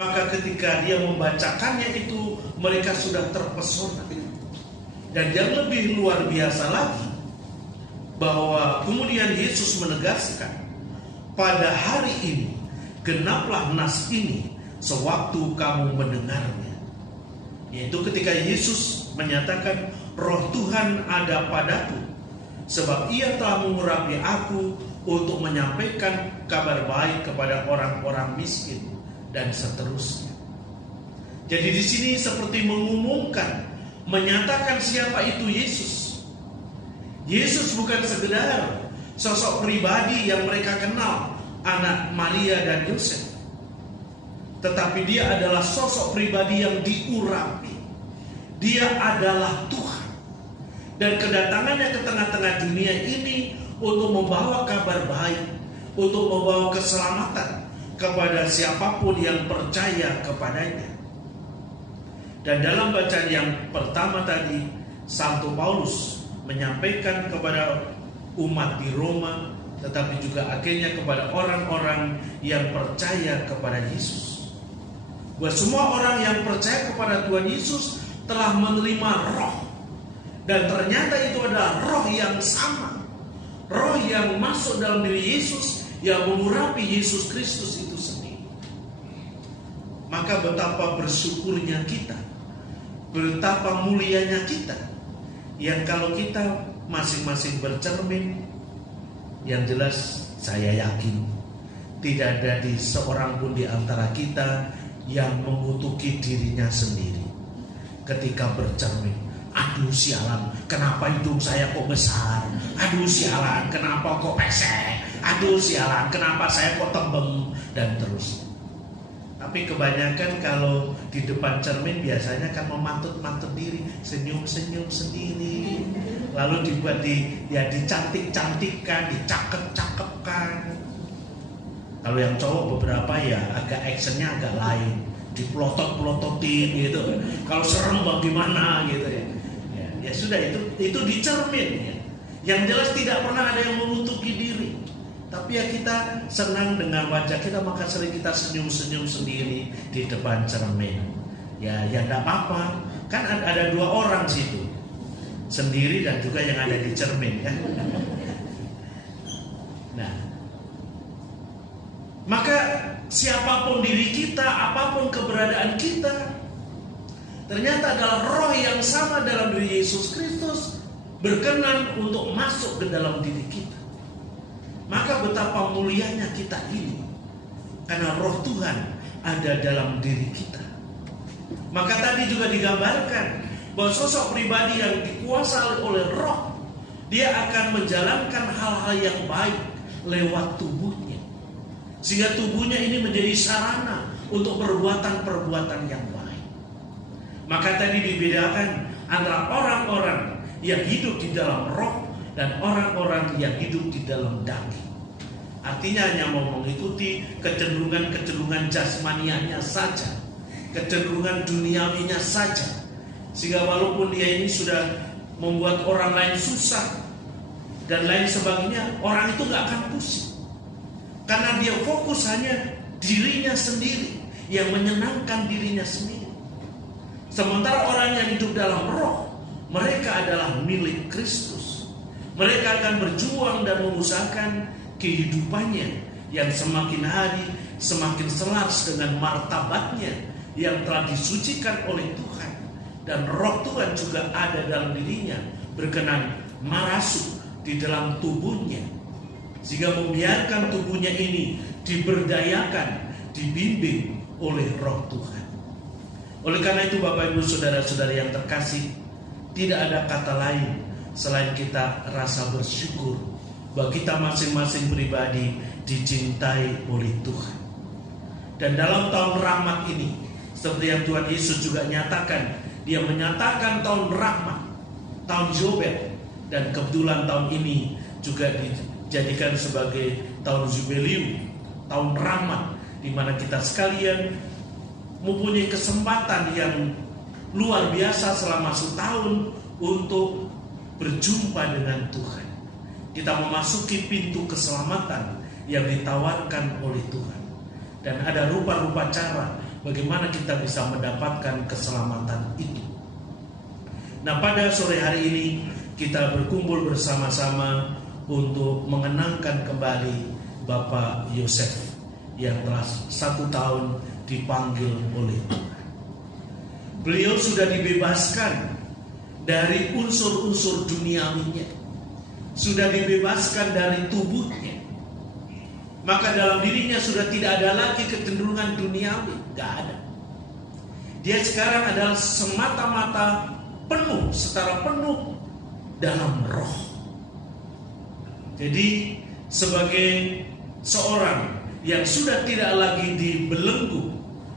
Maka ketika dia membacakannya itu, mereka sudah terpesona. Dan yang lebih luar biasa lagi, bahwa kemudian Yesus menegaskan, pada hari ini genaplah nas ini sewaktu kamu mendengarnya. Yaitu ketika Yesus menyatakan, Roh Tuhan ada padaku, sebab ia telah mengurapi aku untuk menyampaikan kabar baik kepada orang-orang miskin, dan seterusnya. Jadi di sini seperti mengumumkan, menyatakan siapa itu Yesus. Yesus bukan sekedar sosok pribadi yang mereka kenal, anak Maria dan Yosef, tetapi dia adalah sosok pribadi yang diurapi. Dia adalah Tuhan, dan kedatangannya ke tengah-tengah dunia ini untuk membawa kabar baik, untuk membawa keselamatan kepada siapapun yang percaya kepadanya. Dan dalam bacaan yang pertama tadi, Santo Paulus menyampaikan kepada umat di Roma, tetapi juga akhirnya kepada orang-orang yang percaya kepada Yesus, bahwa semua orang yang percaya kepada Tuhan Yesus telah menerima roh. Dan ternyata itu adalah roh yang sama, roh yang masuk dalam diri Yesus, yang mengurapi Yesus Kristus itu sendiri. Maka betapa bersyukurnya kita, betapa mulianya kita, yang kalau kita masing-masing bercermin, yang jelas saya yakin tidak ada di seorang pun di antara kita yang mengutuki dirinya sendiri ketika bercermin. Aduh sialan, kenapa hidung saya kok besar? Aduh sialan, kenapa kok pesek? Aduh sialan, kenapa saya kok tembem? Dan terus. Tapi kebanyakan kalau di depan cermin biasanya kan memantut-mantut diri, senyum-senyum sendiri, lalu dibuat dicantik-cantikkan, dicakep-cakepkan. Kalau yang cowok beberapa ya agak actionnya agak lain, dipelotot-pelototin gitu. Kalau serem bagaimana gitu ya. Ya sudah, itu di cermin ya. Yang jelas tidak pernah ada yang menutupi diri. Tapi ya kita senang dengan wajah kita, maka sering kita senyum-senyum sendiri di depan cermin. Ya enggak apa-apa. Kan ada dua orang situ, sendiri dan juga yang ada di cermin ya. Nah, maka siapapun diri kita, apapun keberadaan kita, ternyata adalah roh yang sama dalam diri Yesus Kristus berkenan untuk masuk ke dalam diri kita. Maka betapa mulianya kita ini, karena roh Tuhan ada dalam diri kita. Maka tadi juga digambarkan bahwa sosok pribadi yang dikuasai oleh roh, dia akan menjalankan hal-hal yang baik lewat tubuhnya, sehingga tubuhnya ini menjadi sarana untuk perbuatan-perbuatan yang baik. Maka tadi dibedakan antara orang-orang yang hidup di dalam roh dan orang-orang yang hidup di dalam daging. Artinya hanya mau mengikuti kecenderungan-kecenderungan jasmanianya saja, kecenderungan duniawinya saja, sehingga walaupun dia ini sudah membuat orang lain susah dan lain sebagainya, orang itu gak akan pusing, karena dia fokus hanya dirinya sendiri, yang menyenangkan dirinya sendiri. Sementara orang yang hidup dalam roh, mereka adalah milik Kristus. Mereka akan berjuang dan mengusahakan kehidupannya yang semakin hari semakin selaras dengan martabatnya yang telah disucikan oleh Tuhan. Dan roh Tuhan juga ada dalam dirinya, berkenan merasuk di dalam tubuhnya, sehingga membiarkan tubuhnya ini diberdayakan, dibimbing oleh roh Tuhan. Oleh karena itu Bapak Ibu Saudara-saudari yang terkasih, tidak ada kata lain selain kita rasa bersyukur bahwa kita masing-masing pribadi dicintai oleh Tuhan. Dan dalam tahun rahmat ini, seperti yang Tuhan Yesus juga nyatakan, dia menyatakan tahun rahmat, tahun Yobel, dan kebetulan tahun ini juga dijadikan sebagai tahun jubileum, tahun rahmat, di mana kita sekalian mempunyai kesempatan yang luar biasa selama setahun untuk berjumpa dengan Tuhan. Kita memasuki pintu keselamatan yang ditawarkan oleh Tuhan. Dan ada rupa-rupa cara bagaimana kita bisa mendapatkan keselamatan itu. Nah, pada sore hari ini kita berkumpul bersama-sama untuk mengenangkan kembali Bapak Yosef yang telah 1 tahun dipanggil oleh Tuhan. Beliau sudah dibebaskan dari unsur-unsur duniawinya, sudah dibebaskan dari tubuhnya. Maka dalam dirinya sudah tidak ada lagi kecenderungan duniawi, gak ada. Dia sekarang adalah semata-mata penuh, secara penuh dalam roh. Jadi sebagai seorang yang sudah tidak lagi dibelenggu,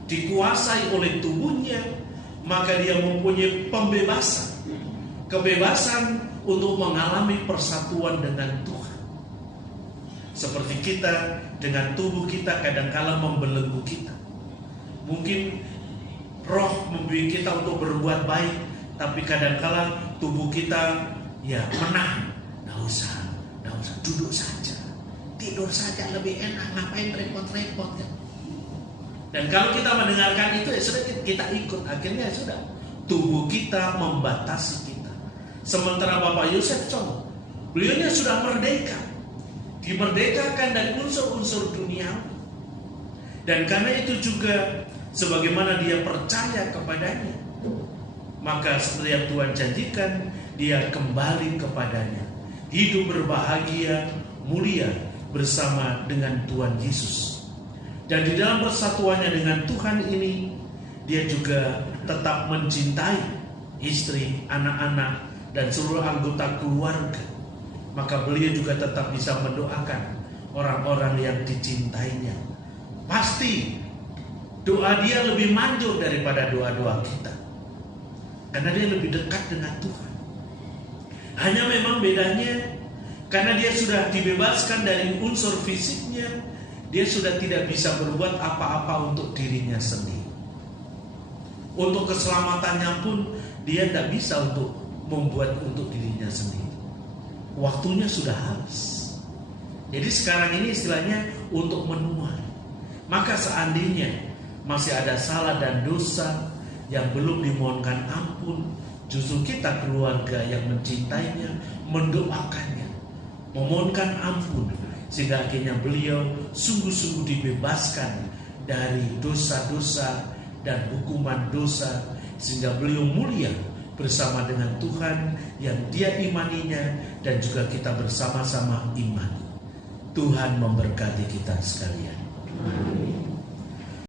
dikuasai oleh tubuhnya, maka dia mempunyai pembebasan, kebebasan untuk mengalami persatuan dengan Tuhan. Seperti kita dengan tubuh kita kadang-kala membelenggu kita. Mungkin roh membimbing kita untuk berbuat baik, tapi kadang-kala tubuh kita ya menahan. Nggak usah, duduk saja, tidur saja lebih enak, ngapain repot-repot kan? Dan kalau kita mendengarkan itu ya sudah kita ikut, akhirnya sudah tubuh kita membatasi kita. Sementara Bapak Yosef contoh, beliaunya sudah merdeka, dimerdekakan dari unsur-unsur dunia. Dan karena itu juga sebagaimana dia percaya kepadanya, maka seperti yang Tuhan janjikan, dia kembali kepadanya, hidup berbahagia, mulia bersama dengan Tuhan Yesus. Dan di dalam persatuannya dengan Tuhan ini, dia juga tetap mencintai istri, anak-anak, dan seluruh anggota keluarga. Maka beliau juga tetap bisa mendoakan orang-orang yang dicintainya. Pasti doa dia lebih manjur daripada doa-doa kita, karena dia lebih dekat dengan Tuhan. Hanya memang bedanya, karena dia sudah dibebaskan dari unsur fisiknya, dia sudah tidak bisa berbuat apa-apa untuk dirinya sendiri. Untuk keselamatannya pun dia tidak bisa untuk membuat untuk dirinya sendiri. Waktunya sudah habis. Jadi sekarang ini istilahnya untuk menuai. Maka seandainya masih ada salah dan dosa yang belum dimohonkan ampun, justru kita keluarga yang mencintainya, mendoakannya, memohonkan ampun, sehingga akhirnya beliau sungguh-sungguh dibebaskan dari dosa-dosa dan hukuman dosa, sehingga beliau mulia bersama dengan Tuhan yang dia imaninya, dan juga kita bersama-sama imani. Tuhan memberkati kita sekalian. Amin.